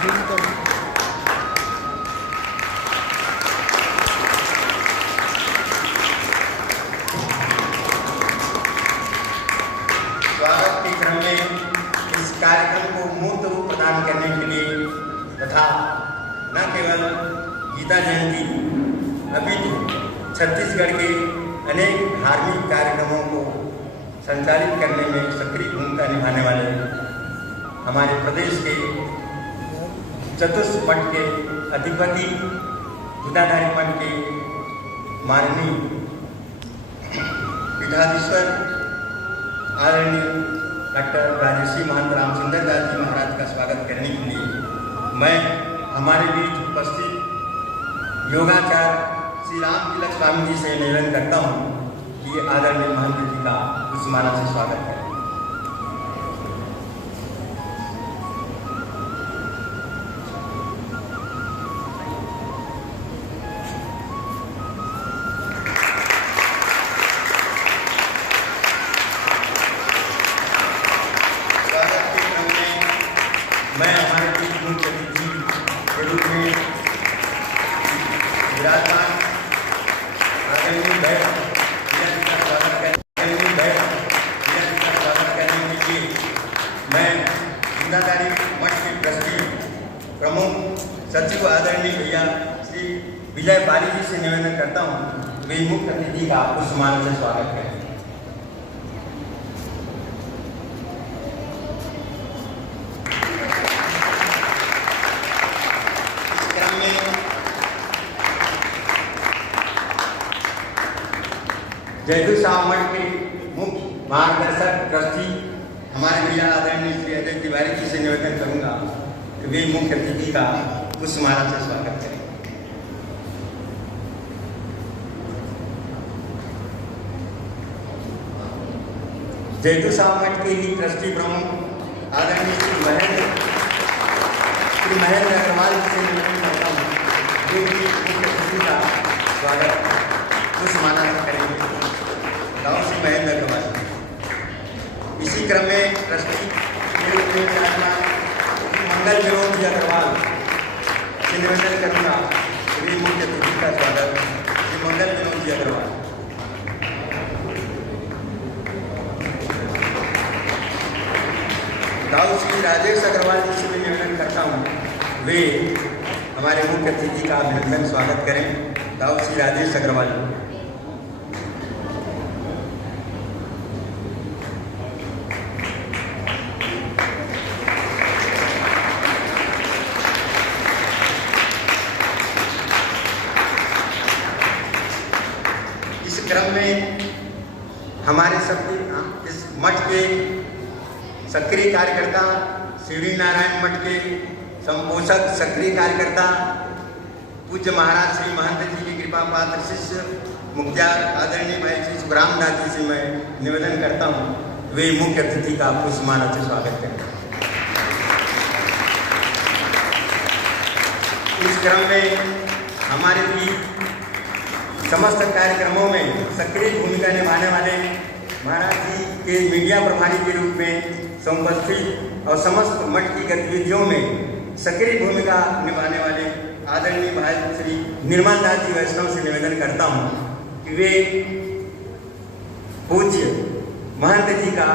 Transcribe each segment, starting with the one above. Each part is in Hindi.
स्वागत के क्रम में इस कार्यक्रम को मूर्त रूप प्रदान करने के लिए तथा न केवल गीता जयंती अपितु छत्तीसगढ़ के अनेक धार्मिक कार्यक्रमों को संचालित करने में सक्रिय भूमिका निभाने वाले हमारे प्रदेश के चतुष्क मठ के अधिपति दुधाधारी मठ के माननीय पीठाधीश्वर आदरणीय डॉक्टर राजर्षि महंत रामचंद्र दास जी महाराज का स्वागत करने के लिए मैं हमारे बीच उपस्थित योगाचार्य श्री राम तिलक स्वामी जी से निवेदन करता हूँ कि ये आदरणीय महंत जी का पुष्पमाला से स्वागत करें। मैं हमारे बीच मुख्य अतिथि के रूप में विराजमान आदरणीय स्वागत करने के लिए मैं दुधाधारी मठ के ट्रस्टी प्रमुख सचिव आदरणीय भैया श्री विजय बाली जी से निवेदन करता हूँ वे मुख्य अतिथि का पुष्पमाला से स्वागत करें। जयदू साहब मठ के मुख्य मार्गदर्शक ट्रस्टी हमारे भैया आदरणीय श्री अजय तिवारी जी से निवेदन करूंगा कि वे मुख्य अतिथि का पुष्पमाला से स्वागत करें। जयदू साहब मठ के ही ट्रस्टी प्रमुख आदरणीय श्री महेंद्र अग्रवाल जी से निवेदन करता हूँ वे भी मुख्य अतिथि का स्वागत पुष्पमाला से करेंगे। गाँव से महेंद्र अग्रवाल। इसी क्रम में ट्रस्टी मंगल विनोद जी अग्रवाल से निवेदन करूँगा श्री मुख्य अतिथि का स्वागत श्री मंगल विनोद जी अग्रवाल। गाँव श्री राजेश अग्रवाल जी से मैं निवेदन करता हूँ वे हमारे मुख्य अतिथि का अभिनंदन स्वागत करें। गाँव श्री राजेश अग्रवाल। क्रम में हमारे सबके इस मठ के सक्रिय कार्यकर्ता श्री नारायण मठ के संपोषक सक्रिय कार्यकर्ता पूज्य महाराज श्री महंत जी की कृपा पात्र शिष्य मुख्तार आदरणीय भाई श्री सुखराम दास जी से मैं निवेदन करता हूँ वे मुख्य अतिथि का पुष्पमाला से स्वागत करें। इस क्रम में हमारे भी समस्त कार्यक्रमों में सक्रिय भूमिका निभाने वाले महाराज जी के मीडिया प्रभारी के रूप में समुपस्थित और समस्त मठ की गतिविधियों में सक्रिय भूमिका निभाने वाले आदरणीय भाई श्री निर्मल दास जी वैष्णव से निवेदन करता हूँ कि वे पूज्य महंत जी का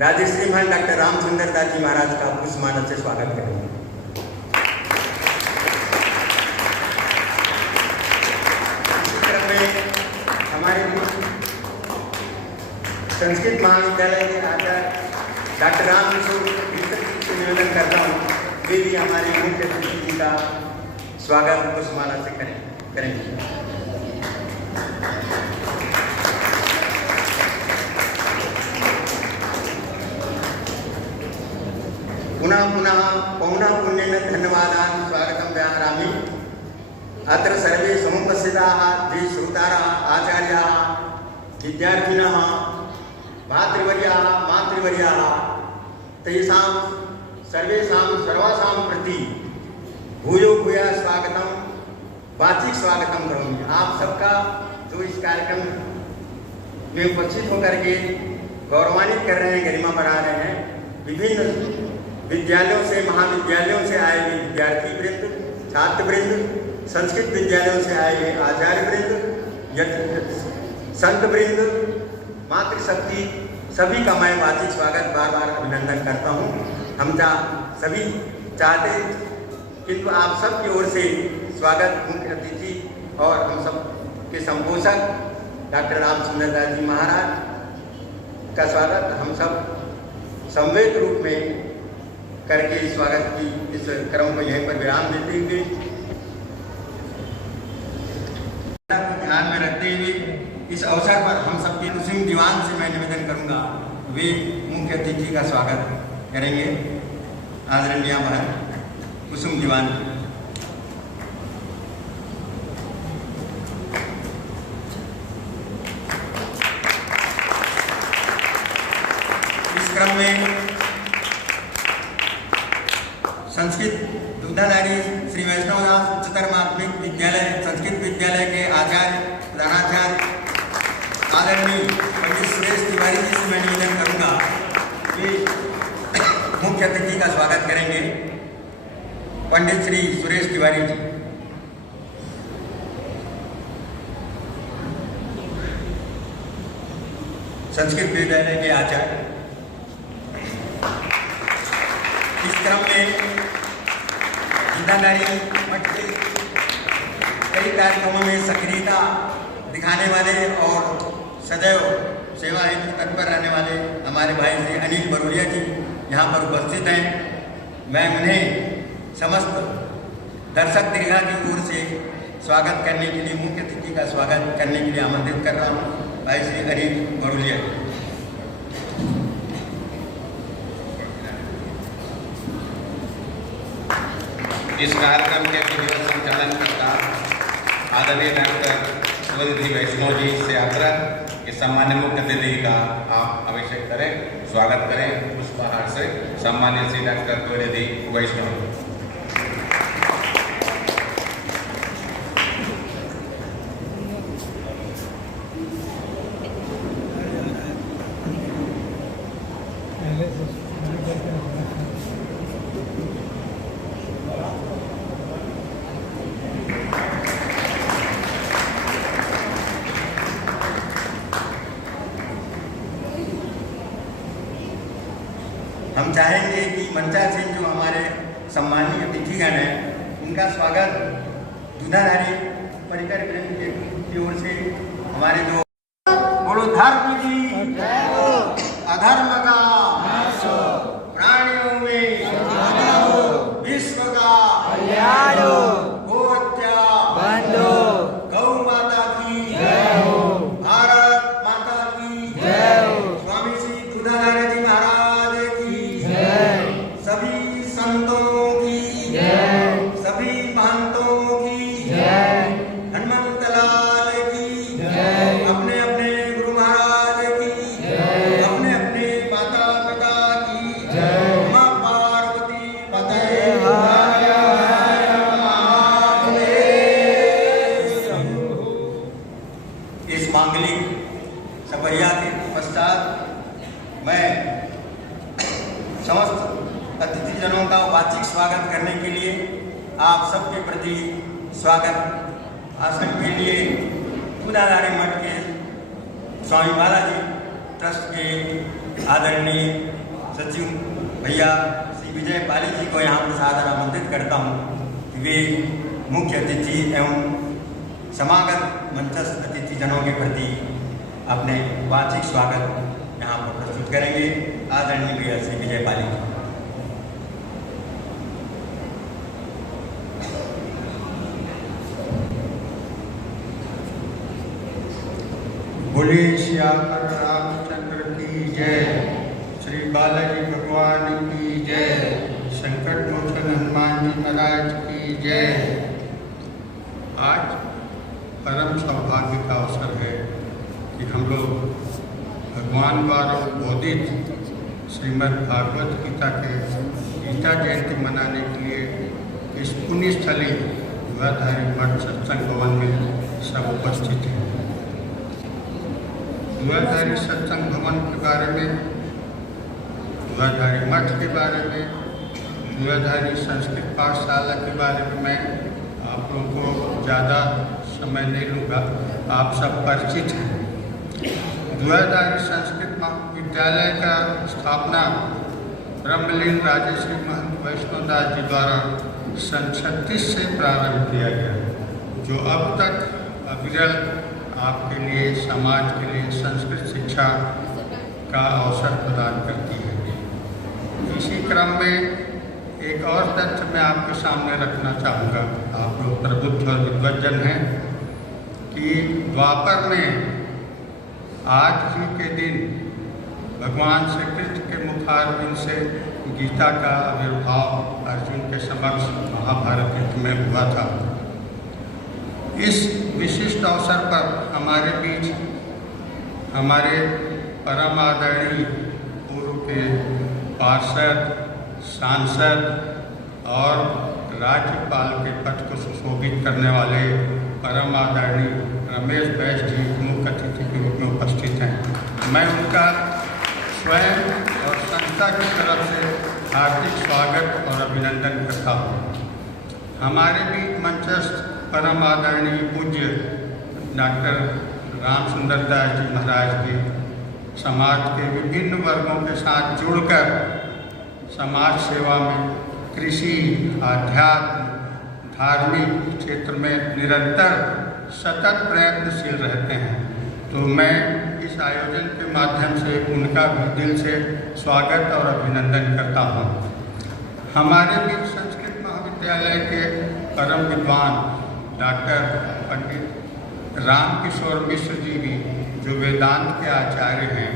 राजश्री महंत डॉक्टर रामचंद्र दास जी महाराज का पुष्पमाला से स्वागत करेंगे। हमारे संस्कृत महाविद्यालय के आचार्य डॉक्टर रामकिशोर से निवेदन करता हूँ वे भी हमारे मुख्य अतिथि का स्वागत पुष्पमाला से करेंगे। पुनः पुनः पौना पुण्येन धन्यवादान् स्वागतं व्याहरामि। अत्र सर्वे समुपस्थिताः ये श्रोतारः आचार्याः विद्यार्थिनः भातृवर्याः मातृवर्याः तेषां सर्वेषां सर्वासां प्रति भूयो भूयः स्वागतं वाचिक स्वागतं करोमि। आप सबका जो इस कार्यक्रम में उपस्थित होकर के गौरवान्वित कर रहे हैं, गरिमा बढ़ा रहे हैं, विभिन्न विद्यालयों से, महाविद्यालयों से आए हुए विद्यार्थी वृंद, छात्र वृंद, संस्कृत विद्यालयों से आए हुए आचार्य वृंद, संत वृंद, मातृशक्ति, सभी का मैं वाचिक स्वागत बार बार अभिनंदन करता हूँ। हम सभी चाहते, किंतु आप सब की ओर से स्वागत मुख्य अतिथि और हम सब के संपोषक डॉक्टर रामचंद्र दास जी महाराज का स्वागत हम सब संवेद रूप में करके स्वागत की इस क्रम को यहीं पर विराम देते हुए ध्यान में रखते हुए इस अवसर पर हम सबके कुसुम दीवान से मैं निवेदन करूंगा, वे मुख्य अतिथि का स्वागत करेंगे। आदरणीय बहन कुसुम दीवान। इस क्रम में संस्कृत दूधाधारी श्री वैष्णवदास उच्चतर माध्यमिक विद्यालय संस्कृत विद्यालय के आचार्य प्रधानाचार्य आदरणीय पंडित सुरेश तिवारी जी से मैं निवेदन करूंगा, वे मुख्य अतिथि का स्वागत करेंगे। पंडित श्री सुरेश तिवारी जी। संस्कृत विद्यालय के आचार्य। इस क्रम में दूधाधारी मठ के कई कार्यक्रमों में सक्रियता दिखाने वाले और सदैव सेवा हेतु तत्पर रहने वाले हमारे भाई श्री अनिल बरोलिया जी यहाँ पर उपस्थित हैं। मैं उन्हें समस्त दर्शक दीर्घा की ओर से स्वागत करने के लिए, मुख्य अतिथि का स्वागत करने के लिए आमंत्रित कर रहा हूँ। भाई श्री अनिल बरोलिया जी। इस कार्यक्रम के विधिवत संचालन करता आदरणीय डॉक्टर सूर्यधि वैष्णव जी से आग्रह कि सम्मान्य मुख्य अतिथि का आप अभिषेक करें, स्वागत करें पुष्पहार से। सम्मान्य श्री डॉक्टर सूर्यधि वैष्णव। हम चाहेंगे कि मंचासीन जो हमारे सम्मानीय अतिथिगण हैं, उनका स्वागत दूधाधारी परिकर की ओर से हमारे जो बोलो धर्म की अधर्म का प्राणियों में विश्व का गो हत्या बंद हो, गौ माता की जय हो, भारत माता की जय हो, स्वामी श्री दूधाधारी जी महाराज की जय, सभी संतों की जय, सभी महंतों की जय, हनुमंत लाल की जय, अपने अपने गुरु महाराज की जय, अपने अपने माता पिता की जय, मां पार्वती पते इस मांगलिक सपरिया के पश्चात मैं समस्त अतिथिजनों का वाचिक स्वागत करने के लिए आप सबके प्रति स्वागत आसन के लिए दूधाधारी मठ के स्वामी बालाजी ट्रस्ट के आदरणीय सचिव भैया श्री विजय पाली जी को यहाँ पर सादर आमंत्रित करता हूँ कि वे मुख्य अतिथि एवं समागत मंचस्थ अतिथिजनों के प्रति अपने वाचिक स्वागत यहाँ पर प्रस्तुत करेंगे। आदरणीय भैया श्री विजय पाली जी। बोलिए श्यामर रामचंद्र की जय, श्री बालाजी भगवान की जय, संकट मोचन हनुमान जी महाराज की जय। आज परम सौभाग्य का अवसर है कि हम लोग भगवान द्वारा उद्बोधित श्रीमद् भागवत गीता के गीता जयंती मनाने के लिए इस पुण्य स्थली दूधाधारी मठ सत्संग भवन में सब उपस्थित हैं। दूधाधारी सत्संग भवन के बारे में, दूधाधारी मठ के बारे में दुआधारी संस्कृत पाठशाला के बारे में मैं आप लोगों को ज़्यादा समय नहीं लूँगा, आप सब परिचित हैं। दुआधारी संस्कृत विद्यालय का स्थापना ब्रह्मलीन राजश्री महंत वैष्णोदास जी द्वारा सन 36 से प्रारंभ किया गया, जो अब तक अविरल आपके लिए, समाज के लिए संस्कृत शिक्षा का अवसर प्रदान करती है। इसी क्रम में एक और तथ्य मैं आपके सामने रखना चाहूँगा, आप लोग प्रबुद्ध और विद्वज्जन हैं, कि द्वापर में आज ही के दिन भगवान श्री कृष्ण के मुखारविंद से गीता का आविर्भाव अर्जुन के समक्ष महाभारत युद्ध में हुआ था। इस विशिष्ट अवसर पर हमारे बीच हमारे परम आदरणीय पूर्व के पार्षद, सांसद और राज्यपाल के पद को सुशोभित करने वाले परम आदरणीय रमेश बैस जी मुख्य अतिथि के रूप में उपस्थित हैं। मैं उनका स्वयं और संस्था की तरफ से हार्दिक स्वागत और अभिनंदन करता हूँ। हमारे बीच मंचस्थ परम आदरणीय पूज्य डॉक्टर राम सुंदर दास जी महाराज के समाज के विभिन्न वर्गों के साथ जुड़कर समाज सेवा में, कृषि, आध्यात्म, धार्मिक क्षेत्र में निरंतर सतत प्रयत्नशील रहते हैं। तो मैं इस आयोजन के माध्यम से उनका भी दिल से स्वागत और अभिनंदन करता हूँ। हमारे बीच संस्कृत महाविद्यालय के परम विद्वान डॉक्टर पंडित रामकिशोर मिश्र जी भी, जो वेदांत के आचार्य हैं,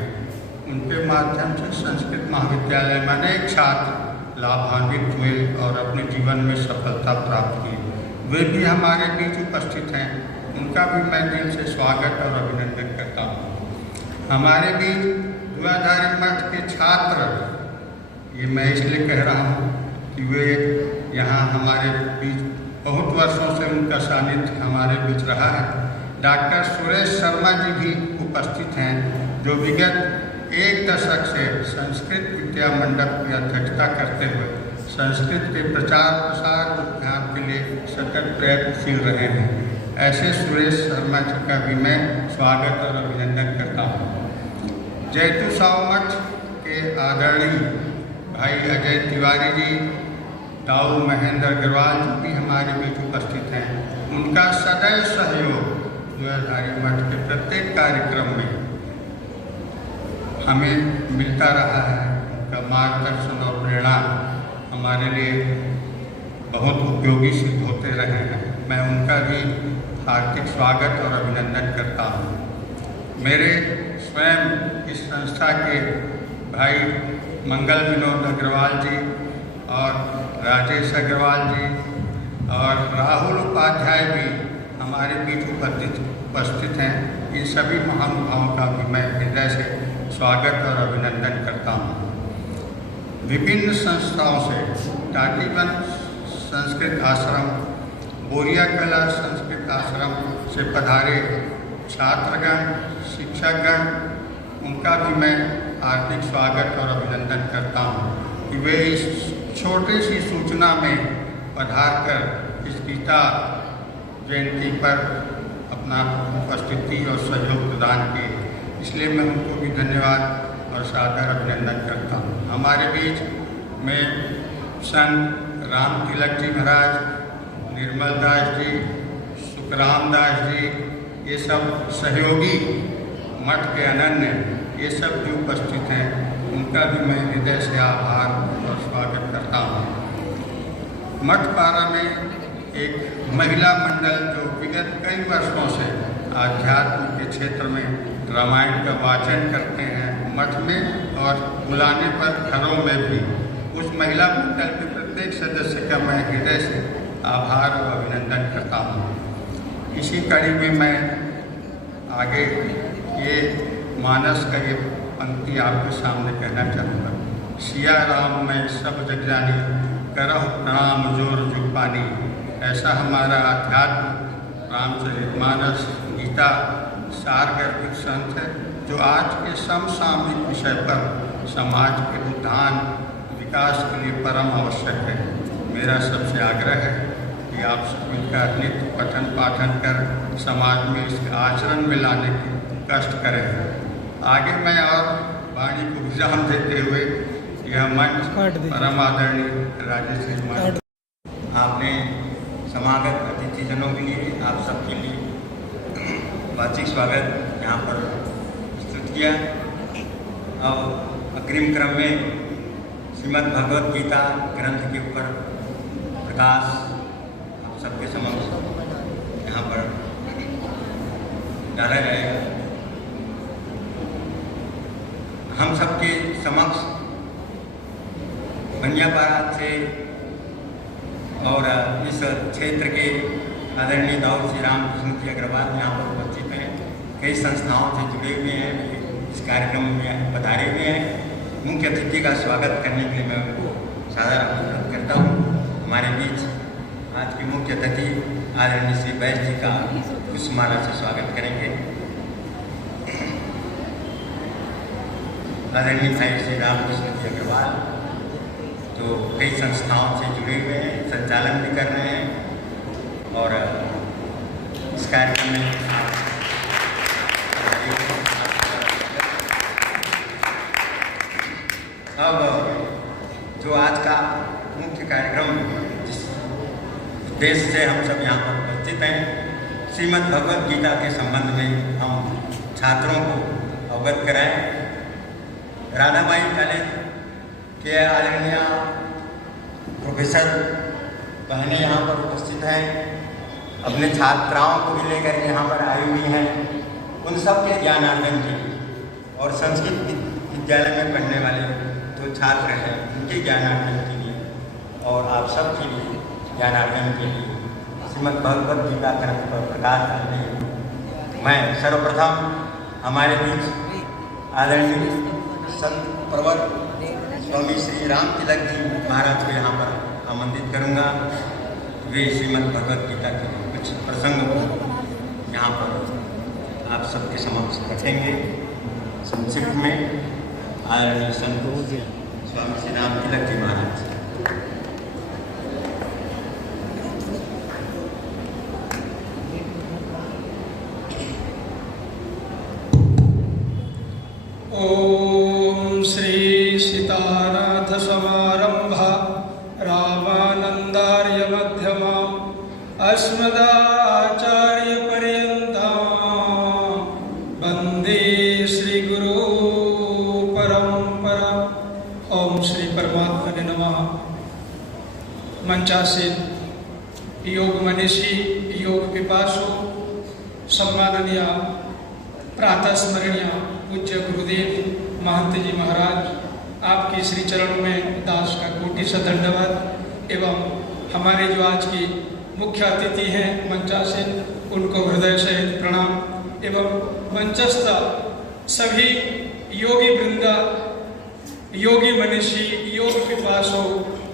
उनके माध्यम से संस्कृत महाविद्यालय में अनेक छात्र लाभान्वित हुए और अपने जीवन में सफलता प्राप्त की। वे भी हमारे बीच उपस्थित हैं, उनका भी मैं दिल से स्वागत और अभिनंदन करता हूँ। हमारे बीच दुआधारी मठ के छात्र, ये मैं इसलिए कह रहा हूँ कि वे यहाँ हमारे बीच बहुत वर्षों से उनका सानिध्य हमारे बीच रहा है। डॉक्टर सुरेश शर्मा जी भी उपस्थित हैं, जो विगत 1 दशक से संस्कृत विद्या मंडप की अध्यक्षता करते हुए संस्कृत के प्रचार प्रसार अभियान के लिए सतत प्रयत्नशील रहे हैं। ऐसे सुरेश शर्मा जी का भी मैं स्वागत और अभिनंदन करता हूँ। जैतू साव मठ के आदरणीय भाई अजय तिवारी जी, ताऊ महेंद्र अग्रवाल जी भी हमारे बीच उपस्थित हैं। उनका सदैव सहयोग दुआधारी मठ के प्रत्येक कार्यक्रम में हमें मिलता रहा है। उनका मार्गदर्शन और प्रेरणा हमारे लिए बहुत उपयोगी सिद्ध होते रहे हैं। मैं उनका भी हार्दिक स्वागत और अभिनंदन करता हूँ। मेरे स्वयं इस संस्था के भाई मंगल विनोद अग्रवाल जी और राजेश अग्रवाल जी और राहुल उपाध्याय भी हमारे बीच उपस्थित हैं। इन सभी महानुभावों का भी मैं हृदय से स्वागत और अभिनंदन करता हूँ। विभिन्न संस्थाओं से टाटीवन संस्कृत आश्रम, बोरिया कला संस्कृत आश्रम से पधारे छात्रगण, शिक्षकगण, उनका भी मैं हार्दिक स्वागत और अभिनंदन करता हूँ कि वे इस छोटी सी सूचना में पधार कर इस गीता जयंती पर अपना उपस्थिति और सहयोग प्रदान किए। इसलिए मैं उनको भी धन्यवाद और सादर अभिनंदन करता हूँ। हमारे बीच में संत राम तिलक जी महाराज, निर्मल दास जी, सुखराम दास जी, ये सब सहयोगी मठ के अनन्य, ये सब जो उपस्थित हैं, उनका भी मैं हृदय से आभार और स्वागत करता हूँ। मठ पारा में एक महिला मंडल जो विगत कई वर्षों से आध्यात्म के क्षेत्र में रामायण का वाचन करते हैं मठ में, और बुलाने पर घरों में भी, उस महिला मंडल के प्रत्येक सदस्य का मैं हृदय से आभार और अभिनंदन करता हूँ। इसी कड़ी में मैं आगे ये मानस का ये पंक्ति आपके सामने कहना चाहूँगा। सिया राम मैं सब जग जानी, करह प्रणाम जोर जुग पानी। ऐसा हमारा अध्यात्म रामचरितमानस गीता सारगर्भित संत है, जो आज के समसामयिक विषय पर समाज के उत्थान, विकास के लिए परम आवश्यक है। मेरा सबसे आग्रह है कि आप सब इनका नित्य पठन पाठन कर समाज में इसके आचरण में लाने की कष्ट करें। आगे मैं और वाणी को विराम देते हुए यह मंच परम आदरणीय राजेश जी महाराज। आपने समागत अतिथिजनों के लिए, आप सबके लिए वार्षिक स्वागत यहाँ पर प्रस्तुत किया। और अग्रिम क्रम में श्रीमद् भगवद गीता ग्रंथ के ऊपर प्रकाश आप सबके समक्ष यहाँ पर डाला जाएगा। हम सबके समक्ष बनियापाड़ा से और इस क्षेत्र के आदरणीय दाऊद श्री रामकृष्ण जी अग्रवाल यहाँ पर उपस्थित हैं। कई संस्थाओं से जुड़े हुए हैं, इस कार्यक्रम में पधारे हुए हैं। मुख्य अतिथि का स्वागत करने के लिए मैं उनको सादर आमंत्रित करता हूँ। हमारे बीच आज के मुख्य अतिथि आदरणीय श्री वैश्य जी का पुष्पमाला से स्वागत करेंगे। आदरणीय भाई श्री रामकृष्ण जी अग्रवाल तो कई संस्थाओं से जुड़े हुए हैं, संचालन भी कर रहे हैं और इस कार्यक्रम में अब जो आज का मुख्य कार्यक्रम जिस उद्देश्य से हम सब यहाँ पर उपस्थित हैं, श्रीमद् भगवद गीता के संबंध में हम छात्रों को अवगत कराएं। राधाबाई कॉलेज के आदरणीय प्रोफेसर बहनें यहाँ पर उपस्थित हैं, अपने छात्राओं को भी लेकर यहाँ पर आई हुई हैं। उन सब के ज्ञानार्जन के लिए और संस्कृत विद्यालय में पढ़ने वाले जो छात्र हैं उनके ज्ञानार्जन के लिए और आप सब के लिए ज्ञानार्जन के लिए श्रीमद् भगवद गीता ग्रंथ पर प्रकाश डालने मैं सर्वप्रथम हमारे बीच आदरणीय संत प्रवर स्वामी श्री राम तिलक जी महाराज को यहाँ पर आमंत्रित करूँगा। वे श्रीमद् भगवद गीता के कुछ प्रसंगों को यहाँ पर आप सबके समक्ष रखेंगे। संक्षिप्त में आदरणीय संत स्वामी श्री राम तिलक जी महाराज। ओम श्री सीतानाथ समारंभा रामानंदार्य मध्यमाम् अस्मदाचार्य पर्यन्ताम् वंदे श्री गुरु परंपरा। ओम श्री परमात्मने नमः। मंचासीन योग मनीषी, योग पिपासु, सम्माननीय प्रातः स्मरणीय पूज्य गुरुदेव महंत जी महाराज, आपके श्री चरणों में दास का कोटि सा दंडवत एवं हमारे जो आज की मुख्य अतिथि हैं मंचासीन, उनको हृदय सहित प्रणाम एवं मंचस्थ सभी योगी वृंदा, योगी मनीषी, योग पिपासु,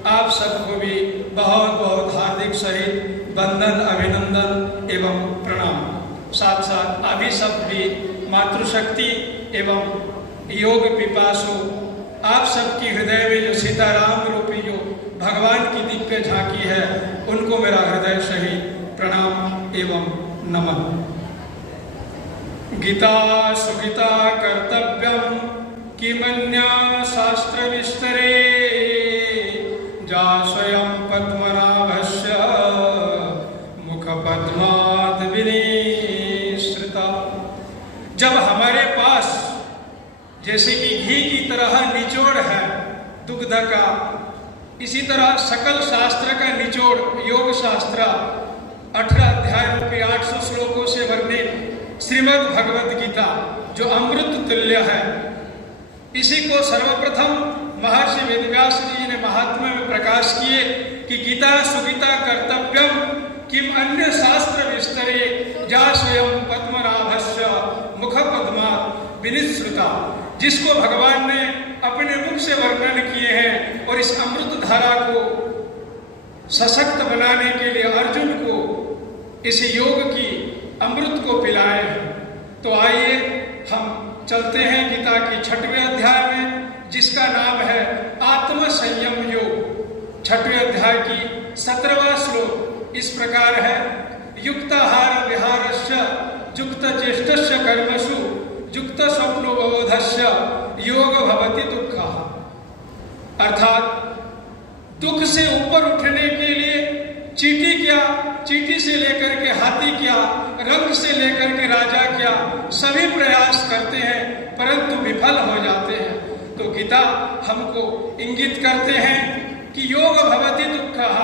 आप सबको भी बहुत बहुत हार्दिक सहित वंदन, अभिनंदन एवं प्रणाम। साथ साथ अभी सब भी मातृशक्ति एवं योग पिपासु, आप सबकी हृदय में जो सीताराम रूपी जो भगवान की दिव्य झांकी है, उनको मेरा हृदय सहित प्रणाम एवं नमन। गीता सुगीता कर्तव्यम किमन्या शास्त्र विस्तरे जा स्वयं पद्मनाभस्य मुख पद्माद विनिश्रिता। जब हमारे पास जैसे कि घी की तरह निचोड़ है दुग्ध का, इसी तरह सकल शास्त्र का निचोड़ योग शास्त्र 18 अध्याय रूपी 800 श्लोकों से वर्णित श्रीमद् भगवद गीता जो अमृत तुल्य है, इसी को सर्वप्रथम महर्षि वेदव्यास जी ने महात्म्य में प्रकाश किए कि गीता सुगीता कर्तव्यम किम अन्य शास्त्र विस्तरे जा स्वयं पद्मनाभस्य मुख पद्मात् विनिश्रुता। जिसको भगवान ने अपने मुख से वर्णन किए हैं और इस अमृत धारा को सशक्त बनाने के लिए अर्जुन को इस योग की अमृत को पिलाए हैं। तो आइए हम चलते हैं गीता के 6वें अध्याय में, जिसका नाम है आत्म संयम योग। 6वें अध्याय की 17वां श्लोक इस प्रकार है, युक्ताहार विहारस्य युक्त चेष्टस्य कर्मसु युक्त स्वप्नोपबोधस्य योग भवति दुःखः। अर्थात दुख से ऊपर उठने के लिए चींटी क्या, चींटी से लेकर के हाथी क्या, रंग से लेकर के राजा क्या, सभी प्रयास करते हैं परंतु विफल हो जाते हैं। तो गीता हमको इंगित करते हैं कि योग भवति दुःखः,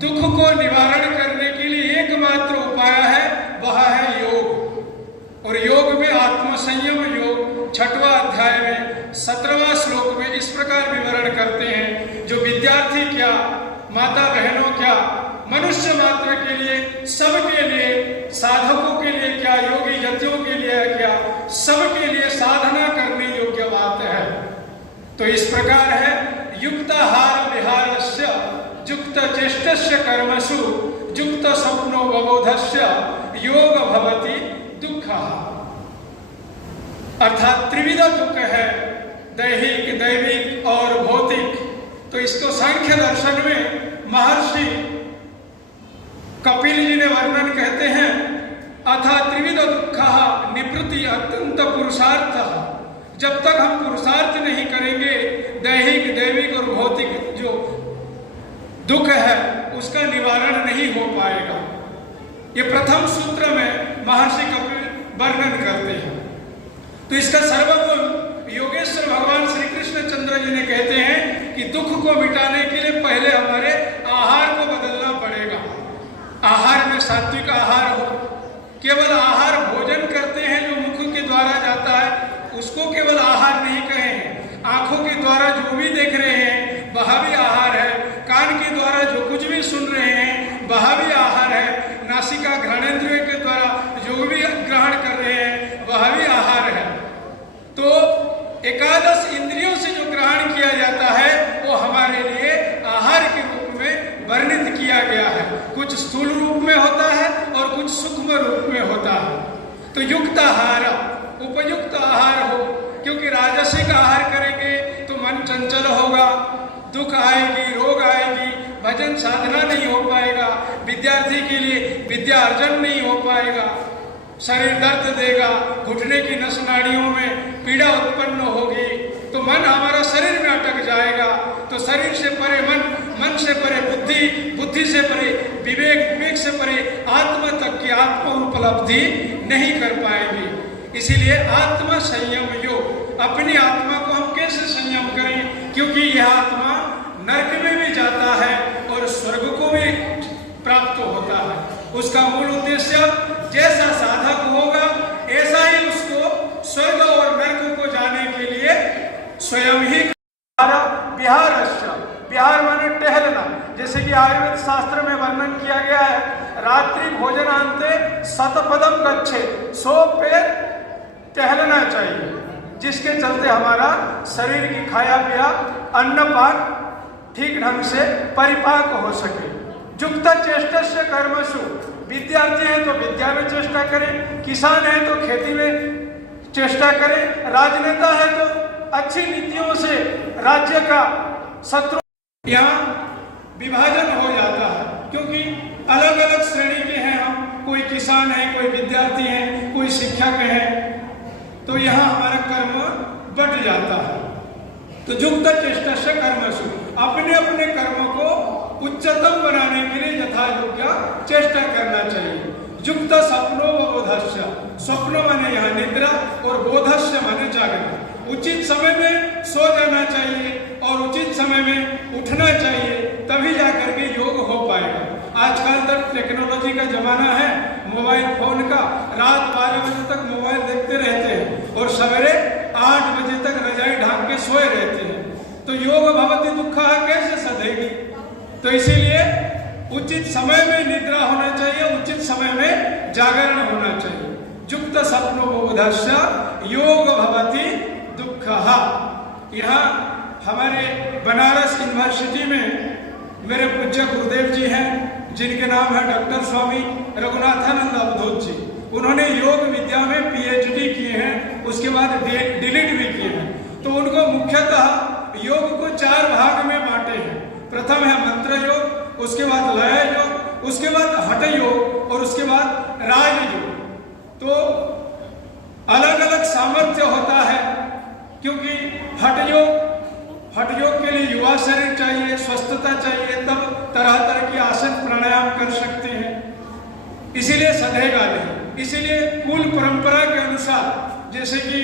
दुख को निवारण करने के लिए एकमात्र उपाय है, वह है योग। और योग में आत्म संयम योग 6वां अध्याय में 17वां श्लोक में इस प्रकार विवरण करते हैं, जो विद्यार्थी क्या, माता बहनों क्या, मनुष्य मात्र के लिए, सबके लिए, साधकों के लिए क्या, योगी यतियों के लिए क्या, सबके लिए साधना करने योग्य बात है। तो इस प्रकार है, युक्ताहार विहारस्य युक्त चेष्टस्य कर्मसु युक्त स्वप्नोपबोधस्य योग भवति दुःखः। अर्थात त्रिविध दुख है, दैहिक, दैविक और भौतिक। तो इसको सांख्य दर्शन में महर्षि कपिल जी ने वर्णन कहते हैं, अथा त्रिविध दुःखः निवृत्ति अत्यंत पुरुषार्थ। जब तक हम पुरुषार्थ नहीं करेंगे, दैहिक, दैविक और भौतिक जो दुख है उसका निवारण नहीं हो पाएगा। ये प्रथम सूत्र में महर्षि कपिल वर्णन करते हैं। तो इसका सर्वगुण योगेश्वर भगवान श्री कृष्ण चंद्र जी ने कहते हैं कि दुख को मिटाने के लिए पहले हमारे आहार को बदलना पड़ेगा। आहार में सात्विक आहार हो। केवल आहार भोजन करते हैं जो मुख के द्वारा जाता है, उसको केवल आहार नहीं कहें। आंखों के द्वारा जो भी देख रहे हैं वह भी आहार है। कान के द्वारा जो कुछ भी सुन रहे हैं वह भी आहार है। नासिका घ्राणेंद्रिय के द्वारा जो भी ग्रहण कर रहे हैं वह भी आहार है। तो एकादश इंद्रियों से जो ग्रहण किया जाता है वो हमारे लिए आहार के रूप में वर्णित किया गया है। कुछ स्थूल रूप में होता है और कुछ सूक्ष्म रूप में होता है। तो युक्त आहार, उपयुक्त आहार हो, क्योंकि राजसिक आहार करेंगे तो मन चंचल होगा, दुख आएगी, रोग आएगी, भजन साधना नहीं हो पाएगा, विद्यार्थी के लिए विद्या अर्जन नहीं हो पाएगा, शरीर दर्द देगा, घुटने की नस नाड़ियों में पीड़ा उत्पन्न होगी, तो मन हमारा शरीर में अटक जाएगा। तो शरीर से परे मन, मन से परे बुद्धि, बुद्धि से परे विवेक, विवेक से परे आत्मा तक की आत्म उपलब्धि नहीं कर पाएंगे। इसीलिए आत्मा संयम योग, अपनी आत्मा को हम कैसे संयम करें, क्योंकि यह आत्मा नरक में भी जाता है और स्वर्ग को भी प्राप्त होता है। उसका मूल उद्देश्य जैसा साधक होगा ऐसा ही उसको स्वर्ग और नरक को जाने के लिए स्वयं ही विहारस्य, विहार माने टहलना। जैसे कि आयुर्वेद शास्त्र में वर्णन किया गया है, रात्रि भोजनांते शतपदम गच्छे, 100 पैर टहलना चाहिए, जिसके चलते हमारा शरीर की खाया पिया अन्न पाक ठीक ढंग से परिपाक हो सके। युक्त चेष्टस्य कर्मसु, विद्यार्थी हैं तो विद्या में चेष्टा करें, किसान हैं तो खेती में चेष्टा करें, राजनेता है तो अच्छी नीतियों से राज्य का शत्रु। यहाँ विभाजन हो जाता है क्योंकि अलग अलग श्रेणी के हैं हम, कोई किसान है, कोई विद्यार्थी है, कोई शिक्षक है, तो यहाँ हमारा कर्म बढ़ जाता है। तो युक्त चेष्टस्य कर्मसु, अपने अपने कर्म को उच्चतम बनाने के लिए यथा योग्य चेष्टा करना चाहिए। युक्त स्वप्नो बोधस्य, स्वप्न माने यहाँ निद्रा और बोधस्य माने जागना। उचित समय में सो जाना चाहिए और उचित समय में उठना चाहिए, तभी जाकर के योग हो पाएगा। आजकल तक टेक्नोलॉजी का जमाना है, मोबाइल फोन का, रात 12 बजे तक मोबाइल देखते रहते हैं और सवेरे 8 बजे तक रजाई ढाक के सोए रहते हैं। तो योग भवति दुःखः कैसे सधेगी? तो इसीलिए उचित समय में निद्रा होना चाहिए, उचित समय में जागरण होना चाहिए। युक्त स्वप्नो बोधस्य योग भवति दुःखः। यहाँ हमारे बनारस यूनिवर्सिटी में मेरे पूज्य गुरुदेव जी हैं, जिनके नाम है डॉक्टर स्वामी रघुनाथानंद अवधूत जी। उन्होंने योग विद्या में PhD किए हैं, उसके बाद डिलीट भी किए हैं। तो उनको मुख्यतः योग को 4 भाग में बांटे हैं। प्रथम है मंत्र योग, उसके बाद लय योग, उसके बाद हठ योग और उसके बाद राज योग। तो अलग अलग सामर्थ्य होता है, क्योंकि हठ योग के लिए युवा शरीर चाहिए, स्वस्थता चाहिए, तब तरह तरह की आसन प्राणायाम कर सकते हैं, इसीलिए सधेगा नहीं। इसीलिए कुल परंपरा के अनुसार, जैसे कि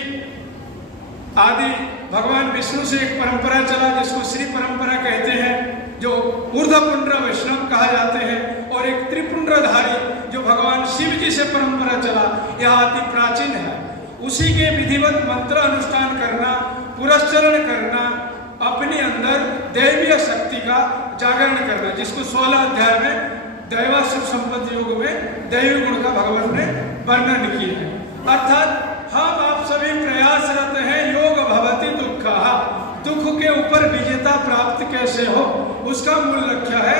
आदि भगवान विष्णु से एक परंपरा चला जिसको श्री परंपरा कहते हैं, जो ऊर्ध्वपुंड्र वैष्णव कहा जाते हैं, और एक त्रिपुंड्रधारी जो भगवान शिव जी से परंपरा चला, यह अति प्राचीन है। उसी के विधिवत मंत्र अनुष्ठान करना, पुरस्चरण करना, अपने अंदर दैवीय शक्ति का जागरण करना, जिसको 16 अध्याय में दैवासुर संपत्ति योग में दैवी गुण का भगवान ने वर्णन किए हैं। अर्थात हम आप सभी प्रयासरत हैं योग भवति दुःखः, दुख के ऊपर विजेता प्राप्त कैसे हो, उसका मूल लक्ष्य है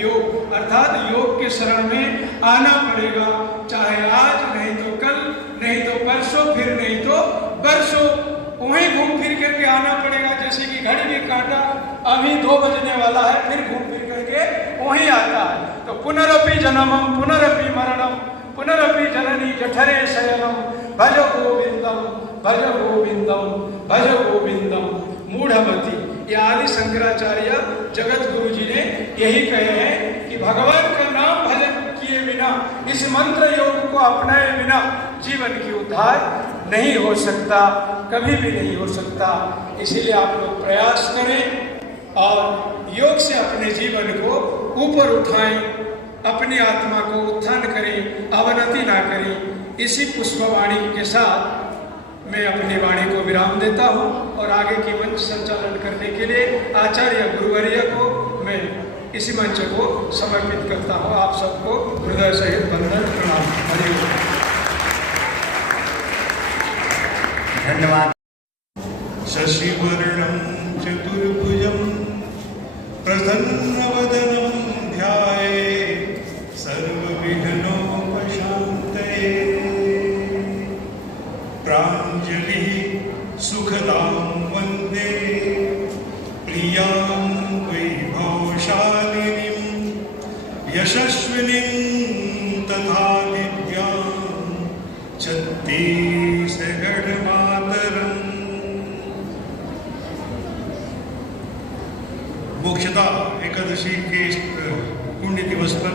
योग। अर्थात योग के शरण में आना पड़ेगा, चाहे आज नहीं तो कल, नहीं तो परसों, फिर नहीं तो वर्षों, वहीं घूम फिर करके आना पड़ेगा। जैसे कि घड़ी में कांटा अभी 2 बजने वाला है, फिर घूम फिर करके वहीं आता है। तो पुनरपि जन्मम पुनरपि मरणम पुनरपि जननी जठरे शयनम भज गोविंदम भज गोविंदम भज गोविंदम मूढ़मति। ये आदि शंकराचार्य जगत गुरु जी ने यही कहे हैं कि भगवान का नाम भजन किए बिना, इस मंत्र योग को अपनाए बिना जीवन की उद्धार नहीं हो सकता, कभी भी नहीं हो सकता। इसीलिए आप लोग प्रयास करें और योग से अपने जीवन को ऊपर उठाएं, अपनी आत्मा को उत्थान करें, अवनति ना करें। इसी पुष्पवाणी के साथ मैं अपनी वाणी को विराम देता हूँ और आगे की मंच संचालन करने के लिए आचार्य गुरुवर्य को मैं इसी मंच को समर्पित करता हूँ। आप सबको हृदय सहित वंदन प्रणाम। हरिओम। धन्यवाद। शशिवर्णं चतुर्भुजं प्रसन्नवदनं ध्यायेत् सर्वविघ्नोपशान्तये। प्राञ्जलिः सुखदां वन्दे प्रियां वैभवशालिनीं यशस्विनीं तथा विद्यां छत्तीसगढ़ मातरम्। मोक्षदा एकादशी के पुण्य दिवस पर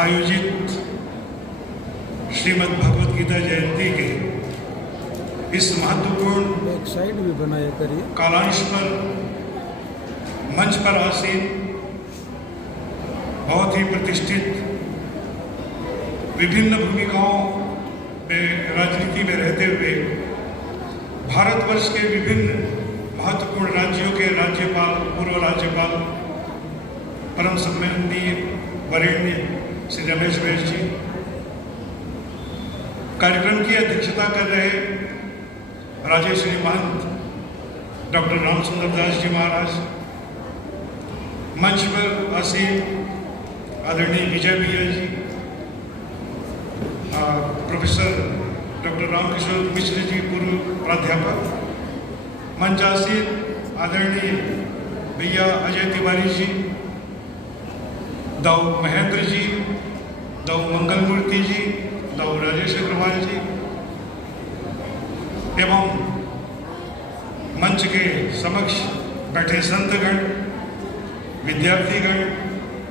आयोजित श्रीमद् भगवत गीता जयंती के इस महत्वपूर्ण एक साइड भी बनाया करिए कालांश पर मंच पर आसीन बहुत ही प्रतिष्ठित, विभिन्न भूमिकाओं में राजनीति में रहते हुए भारतवर्ष के विभिन्न महत्वपूर्ण राज्यों के राज्यपाल, पूर्व राज्यपाल, परम सम्माननीय वरेण्य श्री रमेश बैस जी, कार्यक्रम की अध्यक्षता कर रहे राजेश्वरी महंत डॉक्टर रामचंद्र दास जी महाराज, मंच पर आसीन आदरणीय विजय भैया जी, प्रोफेसर डॉक्टर रामकिशोर मिश्र जी पूर्व प्राध्यापक, मंच आसीन आदरणीय भैया अजय तिवारी जी, दाऊ महेंद्र जी, दाऊ मंगलमूर्ति जी, दाऊ राजेश अग्रवाल जी एवं मंच के समक्ष बैठे संतगण, विद्यार्थीगण,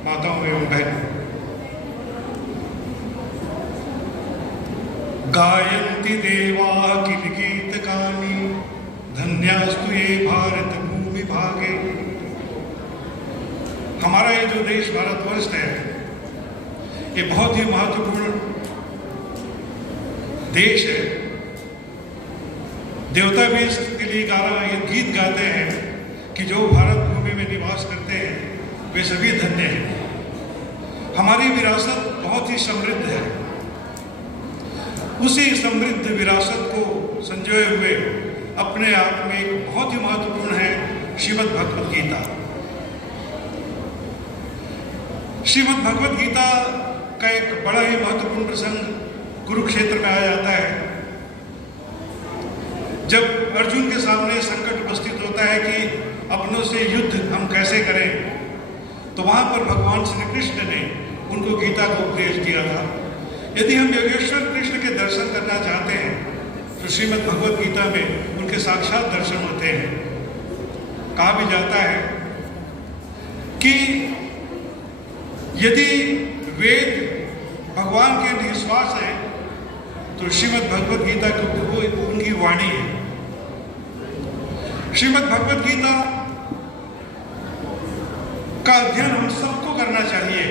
माताओं एवं बहनों। गायन्ति देवा किल गीतकानि धन्यास्तु ये भारत भूमि भागे। हमारा ये जो देश भारतवर्ष है, ये बहुत ही महत्वपूर्ण देश है। देवता भी इसके लिए ये गीत गाते हैं कि जो भारत भूमि में निवास करते हैं वे सभी धन्य हैं। हमारी विरासत बहुत ही समृद्ध है। उसी समृद्ध विरासत को संजोए हुए अपने आप में एक बहुत ही महत्वपूर्ण है श्रीमद् भगवत गीता। श्रीमद् भगवत गीता का एक बड़ा ही महत्वपूर्ण प्रसंग कुरुक्षेत्र में आ जाता है। जब अर्जुन के सामने संकट उपस्थित होता है कि अपनों से युद्ध हम कैसे करें, तो वहाँ पर भगवान श्री कृष्ण ने उनको गीता को उपदेश दिया था। यदि हम योगेश्वर कृष्ण के दर्शन करना चाहते हैं तो श्रीमद् भगवत गीता में उनके साक्षात दर्शन होते हैं। कहा भी जाता है कि यदि वेद भगवान के निश्वास हैं तो श्रीमद् भगवत गीता उनकी वाणी है। श्रीमद् भगवत गीता का अध्ययन हम सबको करना चाहिए।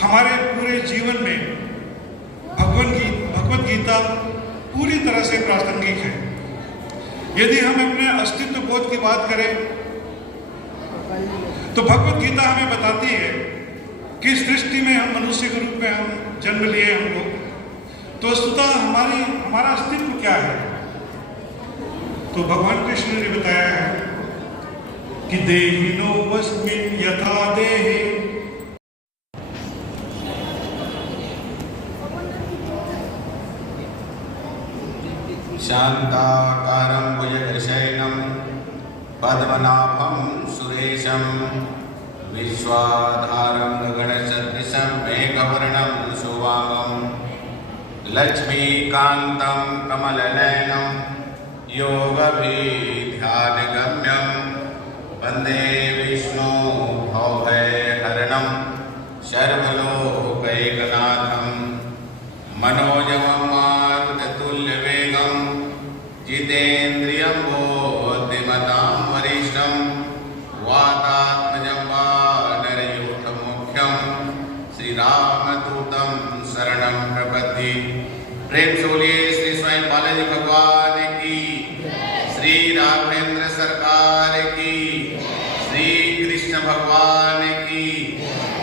हमारे पूरे जीवन में भगवत गीता पूरी तरह से प्रासंगिक है। यदि हम अपने अस्तित्व बोध की बात करें तो भगवत गीता हमें बताती है कि इस सृष्टि में हम मनुष्य के रूप में हम जन्म लिए हम लोग, तो वस्तुतः हमारा अस्तित्व क्या है। तो भगवान कृष्ण ने बताया है कि देहिनोऽस्मिन् यथा देहे शांताकारं भुजगशयनं पद्मनाभं सुरेशं विश्वाधारं गगनसदृशं मेघवर्णं शुभांगं लक्ष्मीकान्तं कमलनयनं योगभिध्यानगम्यं वन्दे विष्णु भवभयहरणं सर्वलोकैकनाथं मनोजवं मारुततुल्यवेगं जितेन्द्रियं बुद्धिमतां वरिष्ठं वातात्मजं वानरयूथमुख्यं श्रीरामदूतं शरणं प्रपद्ये। प्रेम से बोलिए श्री स्वयं बालाजी भगवान की, श्री राघवेंद्र सरकार की, श्री कृष्ण भगवान की,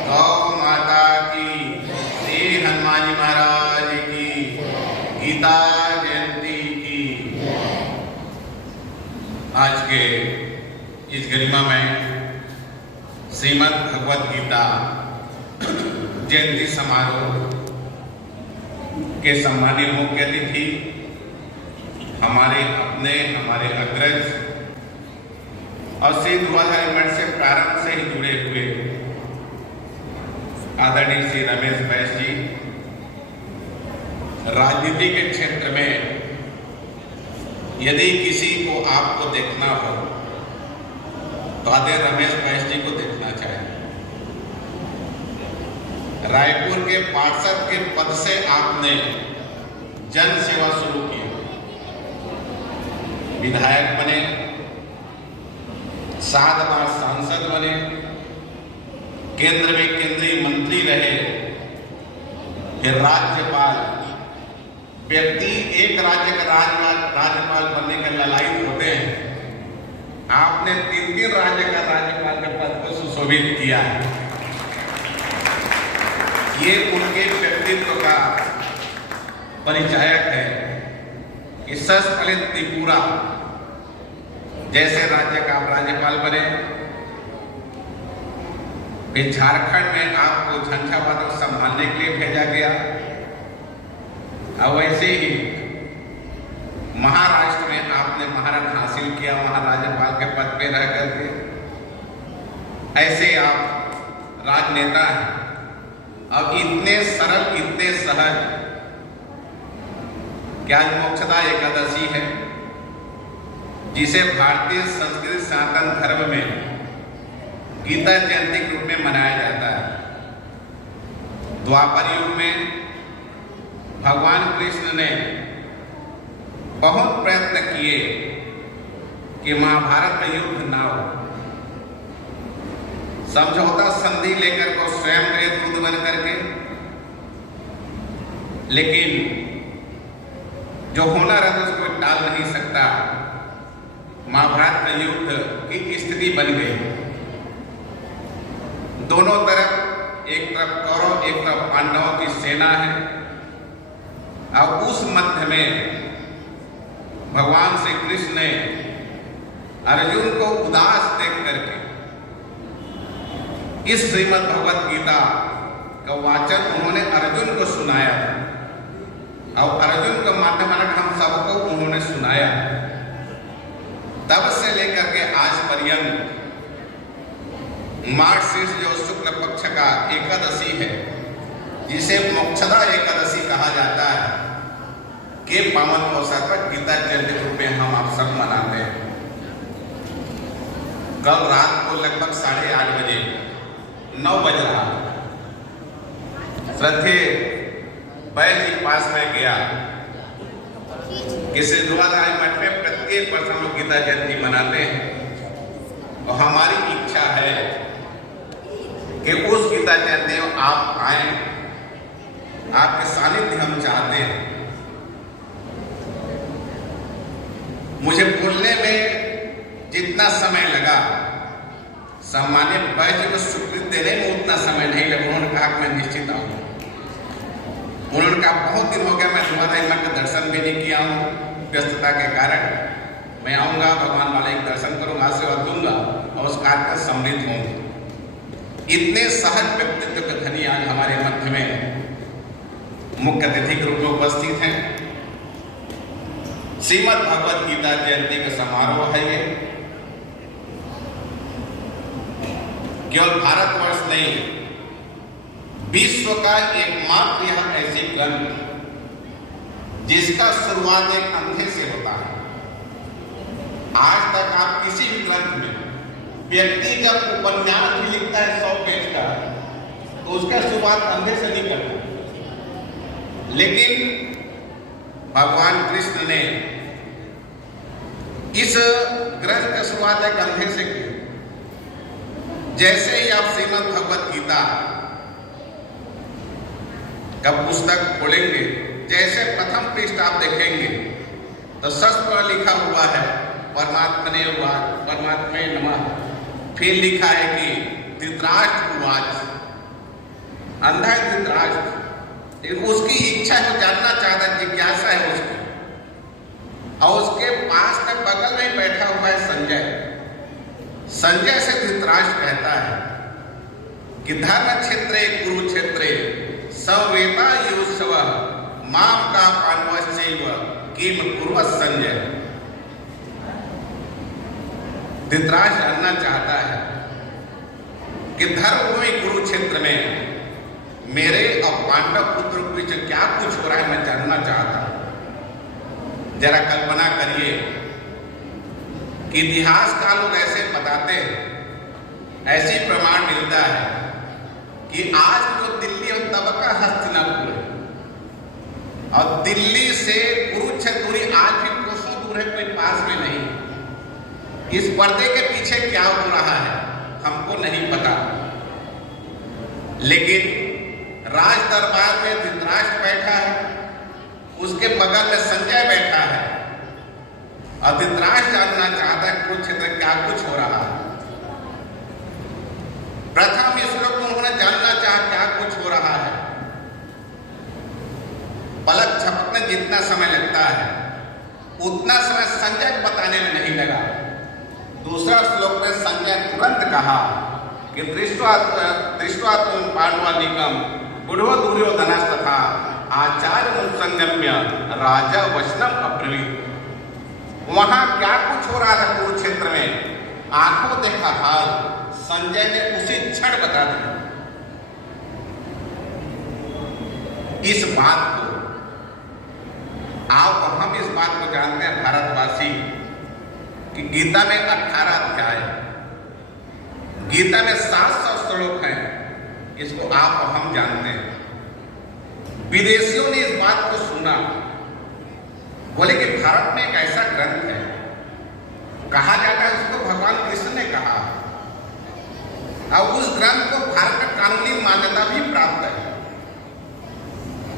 गौ माता की, श्री हनुमान जी महाराज की, गीता जयंती की। आज के इस गरिमा में श्रीमद् भगवत गीता जयंती समारोह के सम्मानीय मुख्य अतिथि हमारे अग्रज और श्री धुआधारी मठ से प्रारंभ से ही जुड़े हुए आदरणीय श्री रमेश बैस जी। राजनीति के क्षेत्र में यदि किसी को आपको देखना हो तो आदरणीय रमेश बैस जी को देखना चाहिए। रायपुर के पार्षद के पद से आपने जन सेवा शुरू की, विधायक बने, 7 बार सांसद बने, केंद्र में केंद्रीय मंत्री रहे, फिर राज्यपाल। व्यक्ति एक राज्य का राज्यपाल बनने के लायक होते हैं, आपने 3 राज्य का राज्यपाल के पद को सुशोभित किया है। ये उनके व्यक्तित्व का परिचायक है कि सस्फलित त्रिपुरा जैसे राज्य का आप राज्यपाल बने, फिर झारखंड में आपको झंझावात संभालने के लिए भेजा गया, और वैसे ही महाराष्ट्र में आपने महारत हासिल किया वहां राज्यपाल के पद पे रह करके। ऐसे आप राजनेता हैं। अब इतने सरल, इतने सहज क्या मोक्षदा एकादशी है, जिसे भारतीय संस्कृति सनातन धर्म में गीता जयंती के रूप में मनाया जाता है। द्वापर युग में भगवान कृष्ण ने बहुत प्रयत्न किए कि महाभारत में युद्ध ना हो, समझौता संधि लेकर को स्वयं गए खुद बन करके, लेकिन जो होना रहता उसको टाल नहीं सकता। महाभारत में युद्ध की स्थिति बन गई। दोनों तरफ, एक तरफ कौरव, एक तरफ पांडवों की सेना है, और उस मध्य में भगवान श्री कृष्ण ने अर्जुन को उदास देख करके इस श्रीमद् भगवत गीता का वाचन उन्होंने अर्जुन को सुनाया था। और अर्जुन के माध्यम हम सबको उन्होंने सुनाया। तब से लेकर के आज पर्यंत मार्गशीर्ष जो शुक्ल पक्ष का एकादशी है, जिसे मोक्षदा एकादशी कहा जाता है, के पावन अवसर पर गीता जयंती के रूप में हम आप सब मनाते हैं। कल रात को लगभग 8:30 बजे 9 बज रहा, श्रद्धेय बैल जी पास में गया कि सिद्धवादाय मठ में प्रत्येक वर्ष हम लोग गीता जयंती मनाते हैं और हमारी इच्छा है कि उस गीता जयंती में आप आए, आपके सानिध्य हम चाहते हैं। मुझे बोलने में जितना समय लगा, सामान्य बैल जी को स्वीकृति देने में उतना समय नहीं लगा। उन्होंने कहा मैं निश्चित आऊंगा। उन्होंने कहा बहुत दिन हो गया मैं तुम्हारा मठ का दर्शन भी नहीं किया हूँ, व्यस्तता के कारण मैं आऊँगा, भगवान वाले एक दर्शन करूँगा, आशीर्वाद दूंगा और उस कार्य का समृद्ध होंगे। इतने सहज व्यक्तित्व के धनी आज हमारे मध्य में मुख्य अतिथि के रूप में उपस्थित हैं। श्रीमद् भगवत गीता जयंती का समारोह है ये। केवल भारतवर्ष नहीं, विश्व का एकमात्र यह ऐसी ग्रंथ जिसका शुरुआत एक अंधे से होता है। आज तक आप किसी भी ग्रंथ में व्यक्ति जब उपन्यास भी लिखता है 100 पेज का, तो उसका शुरुआत अंधे से नहीं करता। लेकिन भगवान कृष्ण ने इस ग्रंथ का शुरुआत एक अंधे से की। जैसे ही आप श्रीमद् भगवत गीता का पुस्तक खोलेंगे, जैसे प्रथम पृष्ठ आप देखेंगे तो शास्त्र पर लिखा हुआ है परमात्मने उवाच, परमात्मे नमः। फिर लिखा है कि धृतराष्ट्र उवाच, अंधा है धृतराष्ट्र, लेकिन उसकी इच्छा है, जानना चाहता है, जिज्ञासा है उसकी। और उसके पास में बगल में बैठा हुआ है संजय। संजय से धृतराष्ट्र कहता है कि धर्म क्षेत्रे कुरुक्षेत्रे संवेता युष्व माम का पांडवश्चैव किम कुर्वत संजय। धृतराष्ट्र जानना चाहता है कि धर्मभूमि कुरुक्षेत्र में मेरे और पांडव पुत्र के बीच क्या कुछ हो रहा है, मैं जानना चाहता हूं। जरा कल्पना करिए कि इतिहास का लोग ऐसे बताते हैं, ऐसी प्रमाण मिलता है कि आज जो दिल्ली और तबका हस्तिनापुर है, और दिल्ली से कुरुक्षेत्र दूरी आज भी कोसों दूर है, कोई पास में नहीं। इस पर्दे के पीछे क्या हो रहा है हमको नहीं पता, लेकिन राज दरबार में धृतराष्ट्र बैठा है, उसके बगल में संजय बैठा है, और धृतराष्ट्र जानना चाहता है कुरुक्षेत्र क्या कुछ हो रहा है। प्रथम श्लोक में उन्होंने जानना चाहा क्या कुछ हो रहा है। पलक झपकने जितना समय लगता है उतना समय संजय को बताने में नहीं लगा। दूसरा श्लोक में संजय तुरंत कहा कि दृष्ट्वा तुम पांडवानिकम बुढ़ो दुर्योधनस्तथा आचार्य संगम्य राजा वचनम अब्रवीत। वहां क्या कुछ हो रहा था कुरुक्षेत्र में, आंखों देखा हाल संजय ने उसी क्षण बता दिया। इस बात को आप हम इस बात को जानते हैं भारतवासी कि गीता में 18 अध्याय, गीता में 700 श्लोक हैं, इसको आप और हम जानते हैं। विदेशियों ने इस बात को सुना, बोले कि भारत में एक ऐसा ग्रंथ है, कहा जाता है उसको भगवान कृष्ण ने कहा, और उस ग्रंथ को भारत में कानूनी मान्यता भी प्राप्त है।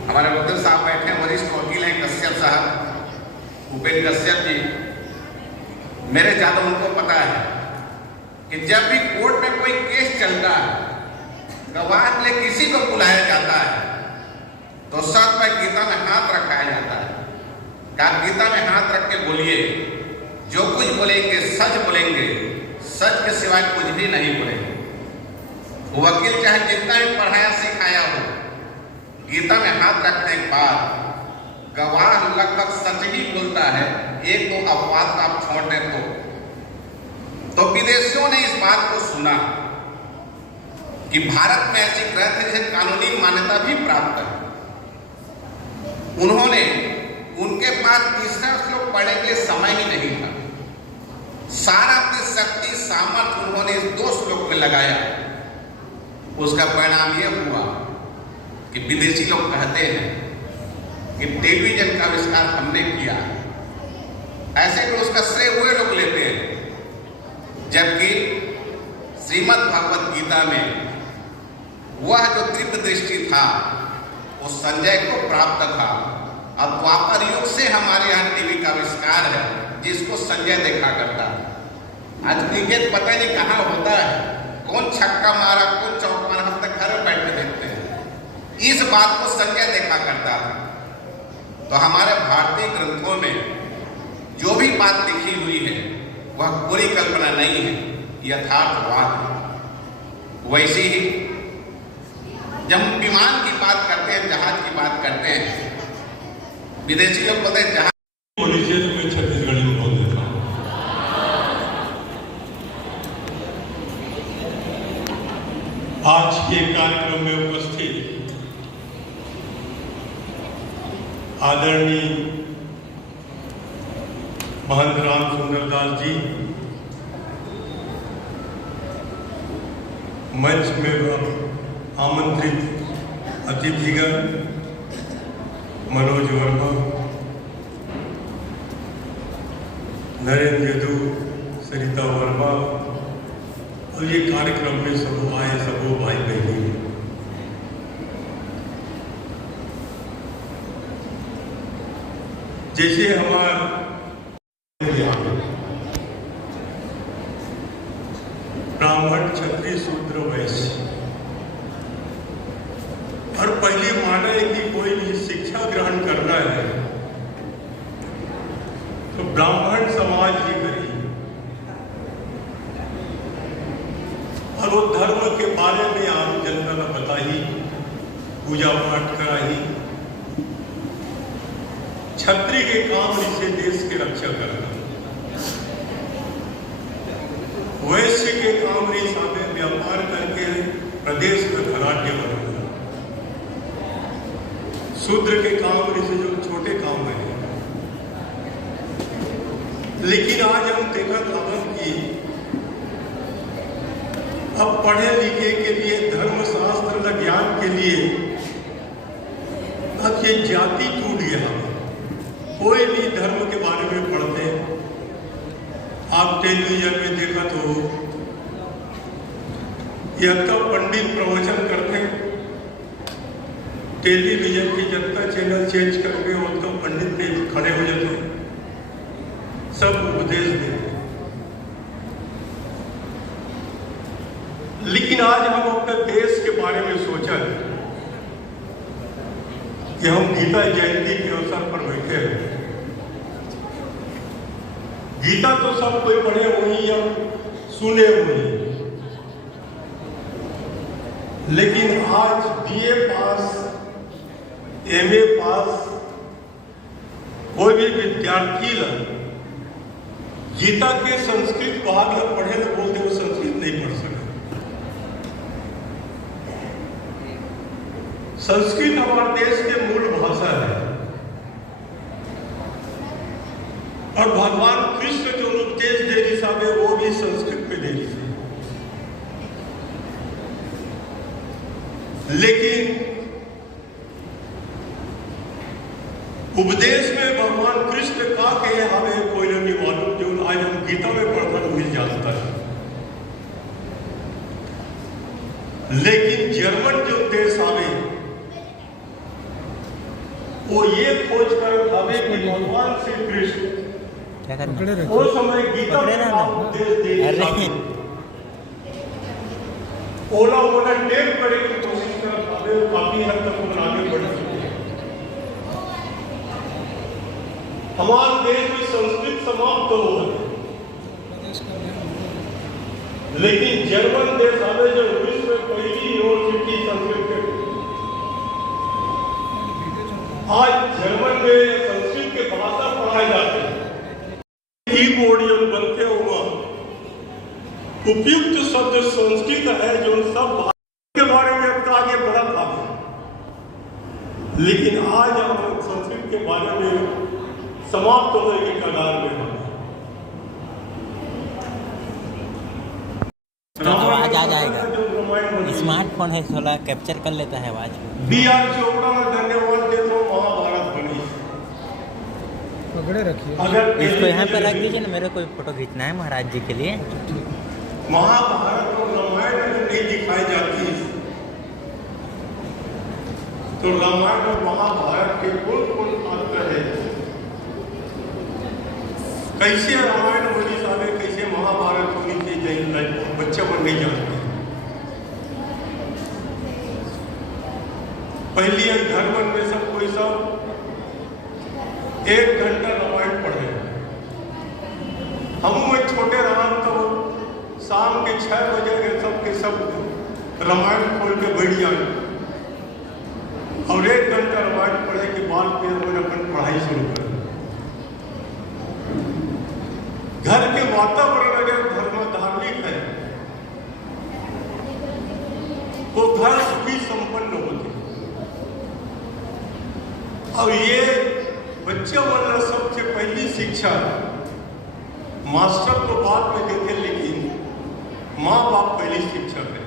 हमारे वकील साहब बैठे हैं, वरिष्ठ वकील हैं कश्यप साहब, उपेंद्र कश्यप जी। मेरे ज्यादा उनको पता है कि जब भी कोर्ट में कोई केस चलता है, गवाह के लिए किसी को बुलाया जाता है तो सच में गीता में हाथ रखाया जाता है। कहा गीता में हाथ रख के बोलिए, जो कुछ बोलेंगे सच बोलेंगे, सच के सिवाय कुछ भी नहीं बोलेंगे। वकील चाहे जितना भी पढ़ाया सिखाया हो, गीता में हाथ रखने के बाद गवाह लगभग सच ही बोलता है, एक तो अपवाद का आप छोड़ दें तो विदेशियों ने इस बात को सुना कि भारत में ऐसी ग्रंथ जिसे कानूनी मान्यता भी प्राप्त है। उन्होंने, उनके पास तीसरा श्लोक पढ़ने के लिए समय ही नहीं था। सारा अपनी शक्ति सामर्थ्य उन्होंने इस 2 श्लोक में लगाया। उसका परिणाम यह हुआ कि विदेशी लोग कहते हैं कि टेलीविजन का आविष्कार हमने किया। ऐसे भी उसका श्रेय हुए लोग लेते हैं, जबकि श्रीमद् भगवत गीता में वह जो दिव्य दृष्टि था वो संजय को प्राप्त था। अब द्वापर युग से हमारे यहाँ टीवी का आविष्कार है जिसको संजय देखा करता है। आज क्रिकेट पता नहीं कहाँ होता है, कौन छक्का मारा कौन चौका मारा, हम तक घर में बैठ के देखते हैं। इस बात को संजय देखा करता था। तो हमारे भारतीय ग्रंथों में जो भी बात लिखी हुई है वह पूरी कल्पना नहीं है, यथार्थवाद है। वैसे ही जब विमान की बात करते हैं, जहाज की बात करते हैं, विदेशी लोग बोलते हैं जहाज क्षेत्र में छत्तीसगढ़ी में बोल देता हूं। आज के कार्यक्रम में उपस्थित आदरणीय महंत राम सुंदर दास जी, मंच में आमंत्रित अतिथिगण मनोज वर्मा, नरेंद्र यदु, सरिता वर्मा और ये कार्यक्रम में सब आए सबो भाई बहनी, जैसे हमारे ब्राह्मण क्षत्रिय शूद्र वैश्य, और पहले माना है कि कोई भी शिक्षा ग्रहण करना है तो ब्राह्मण समाज ही करिए, और वो धर्म के बारे में आम जनता ने बताई, पूजा पाठ कराई। क्षत्रिय के काम इसे देश के रक्षा करना, वैश्य के काम ने सामने व्यापार करके प्रदेश में धनाढ्य बनाना, शूद्र के काम से जो छोटे काम है। लेकिन आज हम देखा था कि अब पढ़े लिखे के लिए, धर्मशास्त्र ज्ञान के लिए अब ये जाति टूट गया। कोई भी धर्म के बारे में पढ़ते, आप टेलीविजन में देखा तो यह तो पंडित प्रवचन करते, टेलीविजन की जनता चैनल चेंज करके उनका पंडित ने खड़े हो जाते, सब उपदेश देते। लेकिन आज हम अपने देश के बारे में सोचा कि हम गीता जयंती के अवसर पर बैठे हैं। गीता तो सब कोई पढ़े हुई या सुने हुए, लेकिन आज बीए पास, एमए पास कोई भी विद्यार्थी गीता के संस्कृत भाग में पढ़े तो बोलते वो संस्कृत नहीं पढ़ सके। संस्कृत हमारे देश के मूल भाषा है, और भगवान कृष्ण जो उपदेश दे रही साहब है वो भी संस्कृत में दे रही है। लेकिन उपदेश में भगवान कृष्ण का के हमें कोई नहीं मालूम, जो आज हम गीता में पढ़कर मिल जाता है। लेकिन जर्मन जो देश आवे वो ये खोज कर आवे कि भगवान श्री कृष्ण वो समय गीता में उपदेश दे ओला ओला टेप करने की कोशिश कर काफी हद तक वो आगे बढ़ चुके हैं। हमारे देश में संस्कृत समाप्त तो हो गई, लेकिन जर्मन देश हमें जो विश्व में पहली यूनिवर्सिटी संस्कृत के आज जर्मन में लेकिन आज हम संस्कृत के बारे में समाप्त होने के कगार में हैं। आवाज आ जाएगा, स्मार्टफोन है, थोड़ा कैप्चर कर लेता है आवाज। B.R. चोपड़ा में धन्यवाद देता हूँ, महाभारत बनी। पकड़े रखिए, अगर इसको यहाँ पर रख दीजिए ना, मेरे को फोटो खींचना है महाराज जी के लिए। महाभारत और रामायण में नहीं दिखाई जाती, तो रामायण और महाभारत के कौन अंतर है? कैसे रामायण होनी चाहिए, कैसे महाभारत होनी चाहिए, बच्चे पर नहीं जानते। पहली घर पर में सब कोई सब 1 घंटा रामायण पढ़े। हम में छोटे रहा तो शाम के 6 बजे के सब के सब रामायण खोल के बैठ जाए और 1 घंटा रामायण पढ़े के बाद फिर मैंने अपन पढ़ाई शुरू कर। घर के वातावरण अगर धार्मिक है वो घर सुखी संपन्न होते। और ये बच्चे वाला सबसे पहली शिक्षा मास्टर तो बाद में देते, लेकिन माँ बाप पहली शिक्षक है।